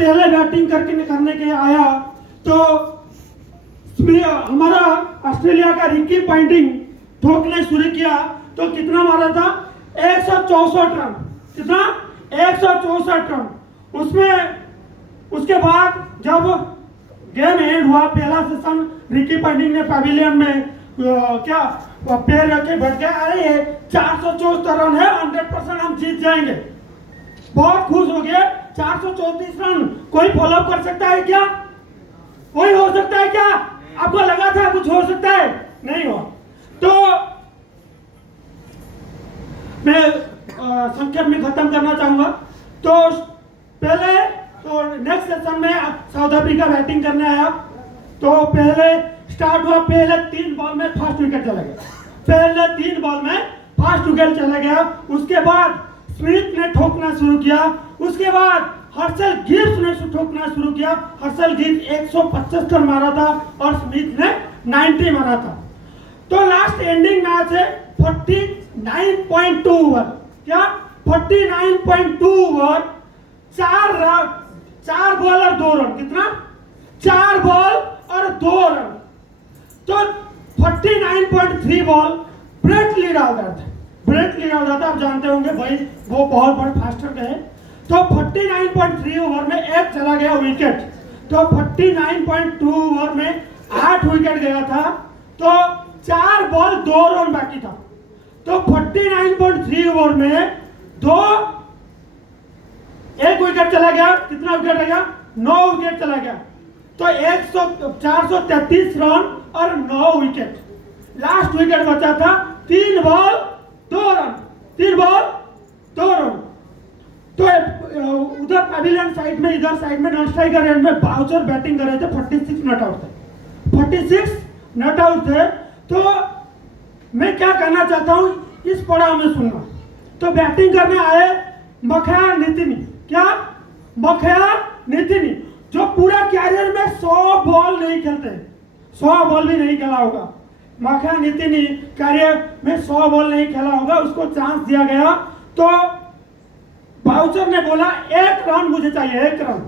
पहले बैटिंग करने के आया तो हमारा ऑस्ट्रेलिया का रिकी पॉन्टिंग ठोकने शुरू किया तो कितना मारा था 164 रन। कितना 164 रन। उसमें उसके बाद जब गेम एंड हुआ पहला सेशन रिकी पॉन्टिंग ने पवेलियन में क्या पैर रखे बैठ गया, अरे ये 474 रन है 100% हम जीत जाएंगे। बहुत खुश हो गए। 434 रन कोई फॉलोअप कर सकता है क्या? कोई हो सकता है क्या? आपको लगा था कुछ हो सकता है? नहीं हुआ। तो मैं संक्षेप में खत्म करना चाहूंगा। तो पहले तो नेक्स्ट सेशन में साउथ अफ्रीका बैटिंग करने आया तो पहले स्टार्ट हुआ, पहले 3 बॉल में फर्स्ट विकेट चला गया। पहले 3 बॉल में फर्स्ट विकेट चला गया। उसके बाद स्मिथ ने ठोकना शुरू किया। उसके बाद हर्षल गिब्स ने ठोकना शुरू किया। हर्षल गिब्स 175 मारा था और स्मिथ ने 90 मारा था। तो लास्ट एंडिंग मैच है 49.2 ओवर। क्या 49.2 ओवर, 4 बॉल और 2 रन। कितना? 4 बॉल और 2 रन। तो 49.3 बॉल ब्रेट ली डाल रहा था। ब्रेट ली डाल रहा था, आप जानते होंगे भाई वो बहुत बड़े फास्टर है। तो 49.3 ओवर में एक चला गया विकेट। तो 49.2 ओवर में 8 विकेट गया था। तो 4 बॉल 2 रन बाकी था। तो 49.3 ओवर में एक विकेट चला गया। कितना विकेट रह गया? 9 विकेट चला गया। तो 433 रन और 9 विकेट। लास्ट विकेट बचा था 3 बॉल 2 रन। 3 ball 2 run. तो उधर पवेलियन साइड में, इधर साइड में नॉन स्ट्राइकर एंड में बाउचर बैटिंग कर रहे थे। 46 नॉट आउट थे। 46 नॉट आउट थे। तो मैं क्या कहना चाहता हूं इस पड़ाव में सुनना। तो बैटिंग करने आए मखया नितिनी। क्या? मखया नितिनी जो पूरा कैरियर में 100 बॉल नहीं खेलते, 100 बॉल भी नहीं खेला होगा। मखया नितिनी कैरियर में 100 बॉल नहीं खेला होगा, उसको चांस दिया गया। तो बाउचर ने बोला 1 रन मुझे चाहिए, 1 रन।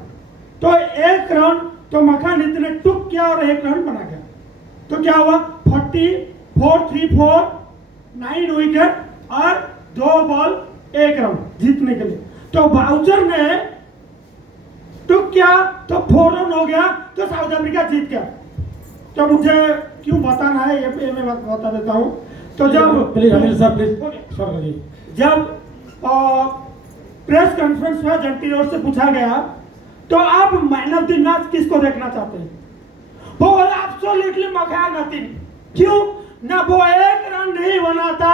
तो 1 रन तो मखया नितिनी ने टुक किया और 1 रन बना गया। तो क्या हुआ? 44-34 9 विकेट और 2 बॉल 1 रन जीतने के लिए। तो बाउचर ने टुक किया तो 4 रन हो गया। तो साउथ अफ्रीका जीत गया। तो मुझे क्यों बताना है ये मैं बता देता हूं। तो जब जब प्रेस कॉन्फ्रेंस में जंटीरोड से पूछा गया तो आप मैन ऑफ द मैच किसको देखना चाहते हैं? वो बोला एब्सोल्युटली मखया नितिनी। क्यों ना? वो 1 रन नहीं बनाता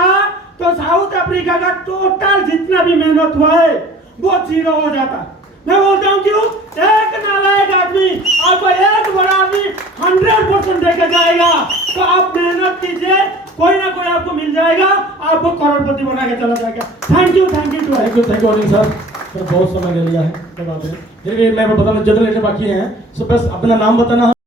तो साउथ अफ्रीका का टोटल जितना भी मेहनत हुआ है वो 0 हो जाता। मैं बोलता हूं क्यों? एक नालायक आदमी आपको एक बड़ा आदमी 100% देके जाएगा। तो आप मेहनत कीजिए, कोई ना कोई आपको मिल जाएगा, आपको करोड़पति बना के चला जाएगा। Thank you Anil sir. तो बहुत समय ले लिया है। कोई बात नहीं। फिर भी मैं बताना जल्दी लेने बाकी हैं। सो बस अपना नाम बताना।